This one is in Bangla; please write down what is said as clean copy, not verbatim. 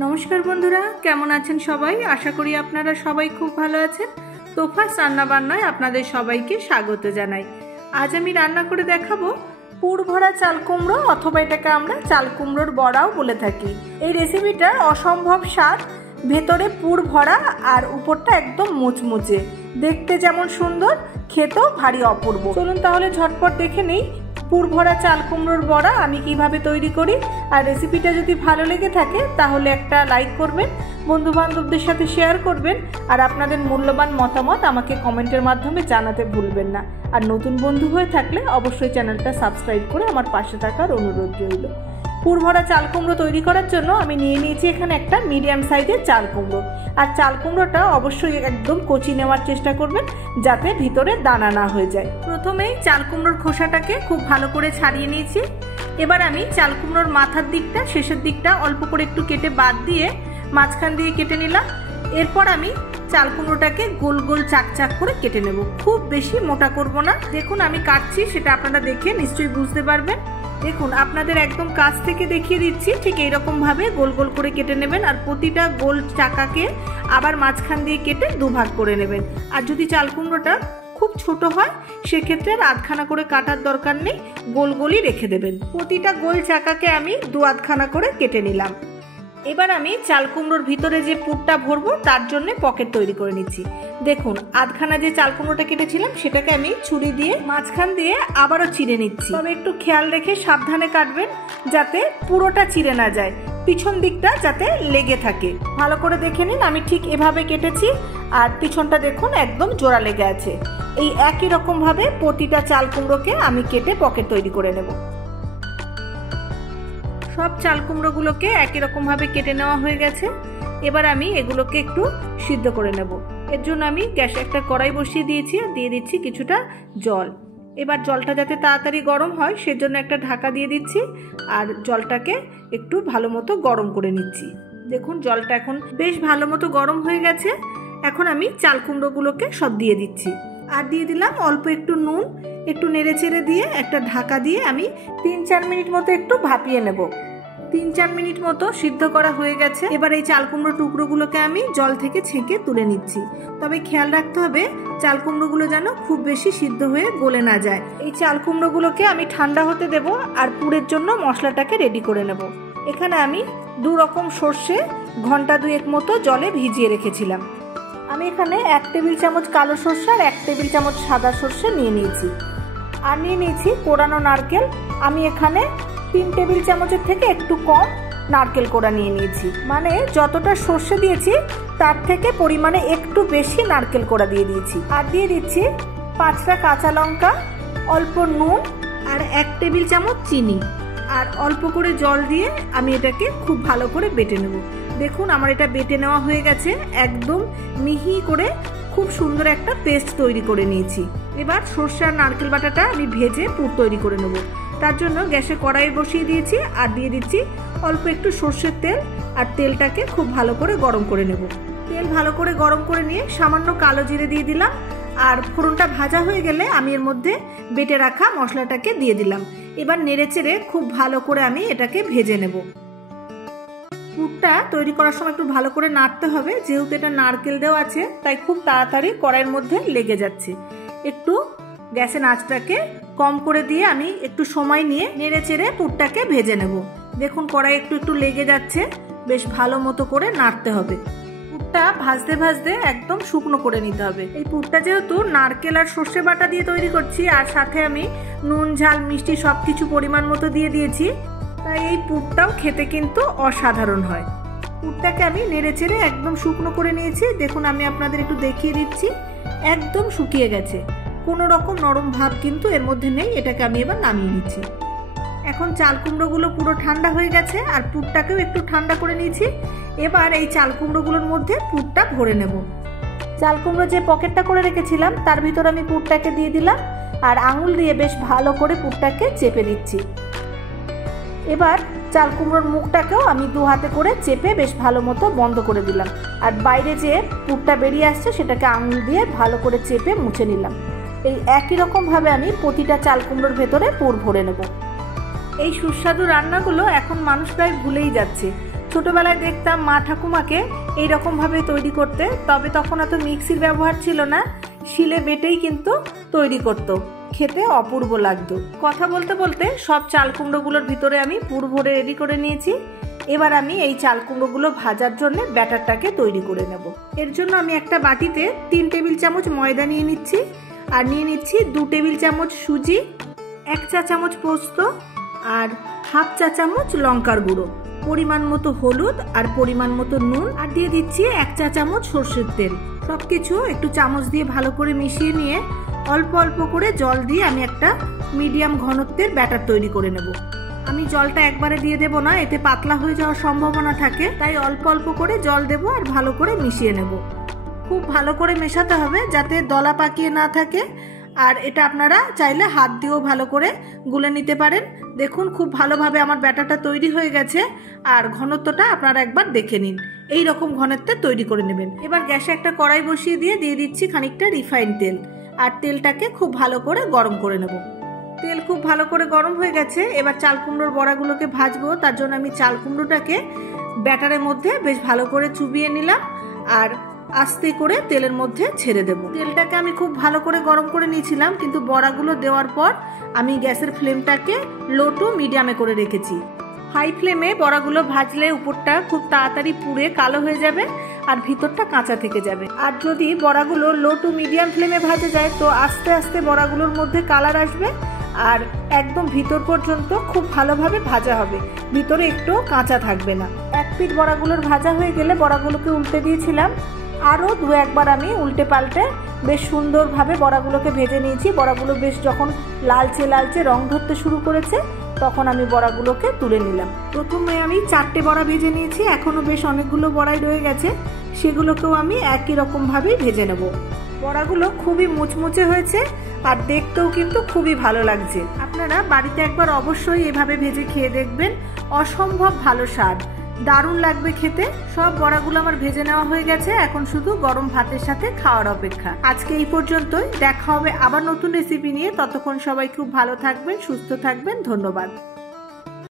नमस्कार बंधुरा केमन आছেন সবাই। आशा करी আপনারা সবাই खूब ভালো আছেন। তোফাস রান্না বান্নায় আপনাদের সবাইকে স্বাগত জানাই। আজ আমি রান্না করে দেখাবো পুর ভরা চাল কুমড়ো, অথবা এটাকে আমরা চাল কুমড়োর বড়াও বলে থাকি। এই রেসিপিটার অসম্ভব স্বাদ, ভেতরে পুর ভরা আর উপরটা একদম মুচমুচে, দেখতে যেমন সুন্দর খেতেও ভারী অপূর্ব। চলুন তাহলে ঝটপট দেখে নেই পুর ভরা চাল কুমড়োর বড়া আমি কিভাবে তৈরি করি। আর রেসিপিটা যদি ভালো লেগে থাকে তাহলে একটা লাইক করবেন, বন্ধু বান্ধবদের সাথে শেয়ার করবেন, আর আপনাদের মূল্যবান মতামত আমাকে কমেন্টের মাধ্যমে জানাতে ভুলবেন না। আর নতুন বন্ধু হয়ে থাকলে অবশ্যই চ্যানেলটা সাবস্ক্রাইব করে আমার পাশে থাকার অনুরোধ রইল। পুর ভরা চাল কুমড়ো তৈরি করার জন্য আমি নিয়ে নিয়েছি এখানে একটা মিডিয়াম সাইজের চাল কুমড়ো। আর চাল কুমড়োটা অবশ্যই একদম কচি নেওয়ার চেষ্টা করবেন, যাতে ভিতরে দানা না হয়ে যায়। প্রথমেই চাল কুমড়োর খোসাটাকে খুব ভালো করে ছাড়িয়ে নিয়েছি। এবার আমি চাল কুমড়োর মাথার দিকটা, শেষের দিকটা অল্প করে একটু কেটে বাদ দিয়ে মাঝখান দিয়ে কেটে নিলাম। এরপর আমি চাল কুমড়োটাকে গোল গোল চাক চাক করে কেটে নেব, খুব বেশি মোটা করব না। দেখুন আমি কাটছি, সেটা আপনারা দেখে নিশ্চয়ই বুঝতে পারবেন। দেখুন আপনাদের একদম কাছ থেকে দেখিয়ে দিচ্ছি, ঠিক এইরকম ভাবে গোল গোল করে কেটে নেবেন। আর প্রতিটা গোল চাকাকে আবার মাঝখান দিয়ে কেটে দুভাগ করে নেবেন। আর যদি চাল কুমড়োটা খুব ছোট হয় সেক্ষেত্রে আর আধখানা করে কাটার দরকার নেই, গোল গোলই রেখে দেবেন। প্রতিটা গোল চাকাকে আমি দু আধখানা করে কেটে নিলাম। এবার আমি চাল কুমড়োর ভিতরে যে পুরটা ভরবো তার জন্য পকেট তৈরি করে নিচ্ছি। দেখুন আধখানা যে চাল কুমড়োটা কেটেছিলাম সেটাকে আমি ছুরি দিয়ে মাঝখান দিয়ে আবারও চিড়ে নিচ্ছি। তবে একটু খেয়াল রেখে সাবধানে কাটবেন যাতে পুরোটা চিড়ে না যায়, পিছন দিকটা যাতে লেগে থাকে। ভালো করে দেখে নিন, আমি ঠিক এভাবে কেটেছি। আর পিছনটা দেখুন একদম জোড়া লেগে আছে। এই একই রকম ভাবে প্রতিটা চাল কুমড়োকে আমি কেটে পকেট তৈরি করে নেব। সব চাল কুমড়োগুলোকে একই রকম ভাবে কেটে নেওয়া হয়ে গেছে। এবার আমি এগুলোকে একটু সিদ্ধ করে নেব। এর জন্য আমি গ্যাসে একটা কড়াই বসিয়ে দিয়েছি, আর দিয়ে দিচ্ছি কিছুটা জল। এবার জলটা যাতে তাড়াতাড়ি গরম হয় সেজন্য একটা ঢাকা দিয়ে দিচ্ছি, আর জলটাকে একটু ভালো মতো গরম করে নিচ্ছি। দেখুন জলটা এখন বেশ ভালো মতো গরম হয়ে গেছে। এখন আমি চাল কুমড়োগুলোকে সব দিয়ে দিচ্ছি, আর দিয়ে দিলাম অল্প একটু নুন। একটু নেড়ে চেড়ে দিয়ে একটা ঢাকা দিয়ে আমি 3-4 মিনিট মতো একটু ভাপিয়ে নেব। 3-4 মিনিট মতো সিদ্ধ করা হয়ে গেছে। এবার এই চাল কুমড়ো টুকরোগুলোকে আমি জল থেকে ছেঁকে তুলে নিচ্ছি। তবে খেয়াল রাখতে হবে চাল কুমড়োগুলো যেন খুব বেশি সিদ্ধ হয়ে গলে না যায়। এই চাল কুমড়োগুলোকে আমি ঠান্ডা হতে দেব, আর পুরের জন্য মশলাটাকে রেডি করে নেব। এখানে আমি 2 রকম সর্ষে ঘন্টা 2 মতো জলে ভিজিয়ে রেখেছিলাম। আমি এখানে 1 টেবিল চামচ কালো সর্ষে আর 1 টেবিল চামচ সাদা সর্ষে নিয়ে নিয়েছি। আর নিয়ে নিয়েছি কোড়ানো নারকেল। আমি এখানে 3 টেবিল চামচের থেকে একটু কম নারকেল কোড়া নিয়ে নিয়েছি। মানে যতটা সর্ষে দিয়েছি তার থেকে পরিমাণে একটু বেশি নারকেল কোড়া দিয়ে দিয়েছি। আর দিয়ে দিচ্ছি 5টা কাঁচা লঙ্কা, অল্প নুন, আর 1 টেবিল চামচ চিনি, আর অল্প করে জল দিয়ে আমি এটাকে খুব ভালো করে বেটে নেব। দেখুন আমার এটা বেটে নেওয়া হয়ে গেছে, একদম মিহি করে খুব সুন্দর একটা পেস্ট তৈরি করে নিয়েছি। এবার সর্ষে আর নারকেল বাটাটা আমি ভেজে পুর তৈরি করে নেব। তার জন্য গ্যাসে কড়াই বসিয়ে দিয়েছি, আর দিয়ে দিচ্ছি অল্প একটু সর্ষের তেল। আর তেলটাকে খুব ভালো করে গরম করে নেব। তেল ভালো করে গরম করে নিয়ে সামান্য কালো জিরে দিয়ে দিলাম। আর ফোড়নটা ভাজা হয়ে গেলে আমি এর মধ্যে বেটে রাখা মশলাটাকে দিয়ে দিলাম। এবার নেড়ে চেড়ে খুব ভালো করে আমি এটাকে ভেজে নেব। পুরটা তৈরি করার সময় একটু ভালো করে নাড়তে হবে, যেহেতু এটা নারকেল দেওয়া আছে তাই খুব তাড়াতাড়ি কড়াইয়ের মধ্যে লেগে যাচ্ছে। একটু গ্যাসের আঁচটাকে কম করে দিয়ে আমি একটু সময় নিয়ে নেড়ে চেড়ে পুরটাকে ভেজে নেব। দেখুন কড়াই একটু একটু লেগে যাচ্ছে, বেশ ভালো মতো করে নাড়তে হবে। পুরটা ভাজতে ভাজতে একদম শুকনো করে নিতে হবে। এই পুরটা যেহেতু নারকেল আর সর্ষে বাটা দিয়ে তৈরি করছি, আর সাথে আমি নুন ঝাল মিষ্টি সবকিছু পরিমাণ মতো দিয়ে দিয়েছি, তাই এই পুরটাও খেতে কিন্তু অসাধারণ হয়। পুরটাকে আমি নেড়ে চেড়ে একদম শুকনো করে নিয়েছি। দেখুন আমি আপনাদের একটু দেখিয়ে দিচ্ছি, একদম শুকিয়ে গেছে, কোনো রকম নরম ভাব কিন্তু এর মধ্যে নেই। এটাকে আমি এবার নামিয়ে নিচ্ছি। এখন চাল কুমড়োগুলো পুরো ঠান্ডা হয়ে গেছে, আর পুরটাকেও একটু ঠান্ডা করে নিয়েছি। এবার এই চাল কুমড়োগুলোর মধ্যে পুরটা ভরে নেব। চাল কুমড়ো যে পকেটটা করে রেখেছিলাম তার ভিতর আমি পুরটাকে দিয়ে দিলাম, আর আঙুল দিয়ে বেশ ভালো করে পুরটাকে চেপে দিচ্ছি। এবার চাল কুমড়োর মুখটাকেও আমি 2 হাতে করে চেপে বেশ ভালো মতো বন্ধ করে দিলাম। আর বাইরে যে পুরটা বেরিয়ে আসছে সেটাকে আঙুল দিয়ে ভালো করে চেপে মুছে নিলাম। এই একই রকম ভাবে আমি প্রতিটা চাল কুমড়োর ভেতরে পুর ভরে নেব। এই সুস্বাদু রান্নাগুলো এখন মানুষ প্রায় ভুলেই যাচ্ছে। ছোটবেলায় দেখতাম মা ঠাকুমাকে এইরকম ভাবে তৈরি করতে, তবে তখন এত মিক্সির ব্যবহার ছিল না, শিলে বেটেই কিন্তু তৈরি করতো। খেতে অপূর্ব লাগতো। কথা বলতে বলতে সব চাল কুমড়োগুলোর ভিতরে আমি পুর ভরে রেডি করে নিয়েছি। এবার আমি এই চাল কুমড়োগুলো ভাজার জন্য ব্যাটারটাকে তৈরি করে নেব। এর জন্য আমি একটা বাটিতে 3 টেবিল চামচ ময়দা নিয়ে নিচ্ছি, আর নিয়ে নিচ্ছি 2 টেবিল চামচ সুজি, 1 চা চামচ পোস্ত, আর 1/2 চা চামচ লঙ্কার গুঁড়ো, পরিমাণ মতো হলুদ, আর পরিমাণ মতো নুন, আর দিয়ে দিচ্ছি 1 চা চামচ সরষের তেল। সবকিছু একটু চামচ দিয়ে ভালো করে মিশিয়ে নিয়ে অল্প অল্প করে জল দিয়ে আমি একটা মিডিয়াম ঘনত্বের ব্যাটার তৈরি করে নেব। আমি জলটা একবারে দিয়ে দেব না, এতে পাতলা হয়ে যাওয়ার সম্ভাবনা থাকে, তাই অল্প অল্প করে জল দেব আর ভালো করে মিশিয়ে নেব। খুব ভালো করে মেশাতে হবে যাতে দলা পাকিয়ে না থাকে, আর এটা আপনারা চাইলে হাত দিয়েও ভালো করে গুলে নিতে পারেন। দেখুন খুব ভালোভাবে আমার ব্যাটারটা তৈরি হয়ে গেছে, আর ঘনত্বটা আপনারা একবার দেখে নিন। এই রকম ঘনত্বে তৈরি করে নেবেন। এবার গ্যাসে একটা কড়াই বসিয়ে দিয়ে দিচ্ছি খানিকটা রিফাইন তেল, আর তেলটাকে খুব ভালো করে গরম করে নেব। তেল খুব ভালো করে গরম হয়ে গেছে। এবার চাল কুমড়োর বড়াগুলোকে ভাজবো। তার জন্য আমি চাল কুমড়োটাকে ব্যাটারের মধ্যে বেশ ভালো করে চুবিয়ে নিলাম, আর আস্তে করে তেলের মধ্যে ছেড়ে দেব। তেলটাকে আমি খুব ভালো করে গরম করে নিয়েছিলাম, কিন্তু বড়াগুলো দেওয়ার পর আমি গ্যাসের ফ্লেমটাকে লো টু মিডিয়ামে করে রেখেছি। হাই ফ্লেমে বড়াগুলো ভাজলে উপরটা খুব তাড়াতাড়ি পুড়ে কালো হয়ে যাবে, আর ভিতরটা কাঁচা থেকে যাবে। আর যদি বড়াগুলো লো টু মিডিয়াম ফ্লেমে ভাজা যায় তো আস্তে আস্তে বড়াগুলোর মধ্যে কালার আসবে, আর একদম ভিতর পর্যন্ত খুব ভালোভাবে ভাজা হবে, ভিতরে একটু কাঁচা থাকবে না। এক পিঠ বড়াগুলোর ভাজা হয়ে গেলে বড়াগুলোকে উল্টে দিয়েছিলাম, আরও 2-1 বার আমি উল্টে পাল্টে বেশ সুন্দরভাবে বড়াগুলোকে ভেজে নিয়েছি। বড়াগুলো বেশ যখন লালচে লালচে রং ধরতে শুরু করেছে তখন আমি বড়াগুলোকে তুলে নিলাম। প্রথমে আমি 4টে বড়া ভেজে নিয়েছি, এখনও বেশ অনেকগুলো বড়াই রয়ে গেছে, সেগুলোকেও আমি একই রকমভাবেই ভেজে নেব। বড়াগুলো খুবই মুচমুচে হয়েছে, আর দেখতেও কিন্তু খুবই ভালো লাগছে। আপনারা বাড়িতে একবার অবশ্যই এভাবে ভেজে খেয়ে দেখবেন, অসম্ভব ভালো স্বাদ, দারুণ লাগবে খেতে। সব বড়াগুলো আমার ভেজে নেওয়া হয়ে গেছে, এখন শুধু গরম ভাতের সাথে খাওয়ার অপেক্ষা। আজকে এই পর্যন্তই, দেখা হবে আবার নতুন রেসিপি নিয়ে। ততক্ষণ সবাই খুব ভালো থাকবেন, সুস্থ থাকবেন। ধন্যবাদ।